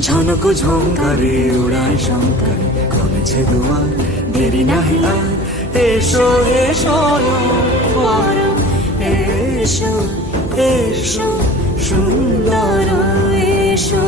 ঝনক ঝঙ্কারে উড়ায় শঙ্কার কমেছে দুয়ার দেরি নাহি আর এসো এসো বরং এসো এসো সুন্দর এসো